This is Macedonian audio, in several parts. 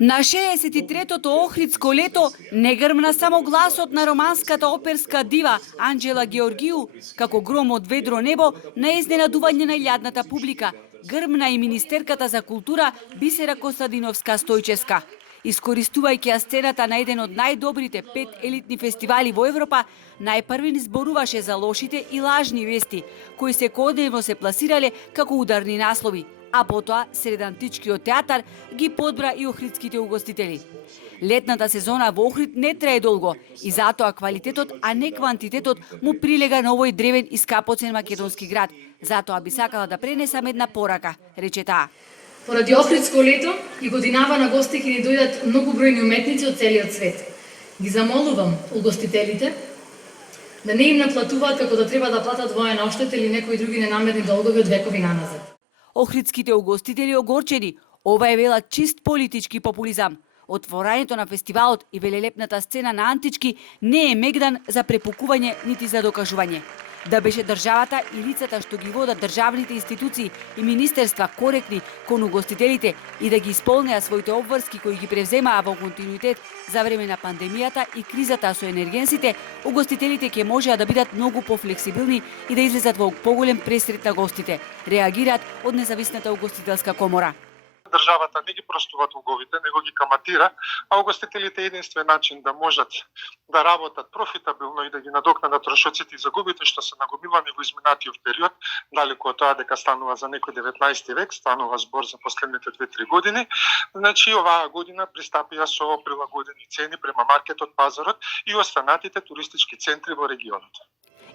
На 63-тото Охридско лето не грмна само гласот на романската оперска дива Анџела Георгију, како гром од ведро небо на изненадување на илјадната публика. Грмна и министерката за култура Бисера Костадиновска-Стојчевска. Искористувајќи ја сцената на еден од најдобрите 5 елитни фестивали во Европа, најпрви ни зборуваше за лошите и лажни вести, кои секојдневно се пласирале како ударни наслови, а потоа сред античкиот театар ги подбра и охридските угостители. Летната сезона во Охрид не трае долго и затоа квалитетот, а не квантитетот му прилега на овој древен и скапоцен македонски град. Затоа би сакала да пренесам една порака, рече таа. Поради Охридско лето и годинава на гости ќе ни дојдат многу бројни уметници од целиот свет. Ги замолувам угостителите да не им наплатуваат како да треба да платат воена оштета или некои други ненамерни долгови од векови наназад. Охридските угостители огорчени, ова е велат чист политички популизам. Отворањето на фестивалот и велелепната сцена на антички не е мегдан за препукување нити за докажување. Да беше државата и лицата што ги водат државните институции и министерства коректни кон угостителите и да ги исполнеа своите обврски кои ги превземаа во континуитет за време на пандемијата и кризата со енергенсите, угостителите ќе можеа да бидат многу пофлексибилни и да излезат во поголем пресрет на гостите, реагираат од независната угостителска комора. Државата не ги простува дуговите, него ги каматира, а угостителите единствен начин да можат да работат профитабилно и да ги надокнадат трошоците и загубите што се нагомилани во изминатиот период, далеку од тоа дека станува за некој 19 век, станува збор за последните 2-3 години. Значи, оваа година пристапија со прилагодени цени према маркетот, пазарот и останатите туристички центри во регионот.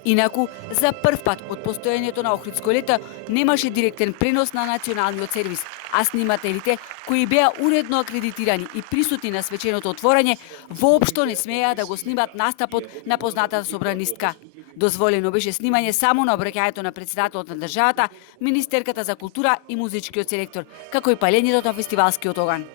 Инаку, за прв пат од постојањето на Охридско лето немаше директен пренос на националниот сервис, а снимателите, кои беа уредно акредитирани и присутни на свеченото отворање, воопшто не смеа да го снимат настапот на познатата собранистка. Дозволено беше снимање само на обраќањето на претседателот на државата, министерката за култура и музичкиот селектор, како и палењето на фестивалскиот оган.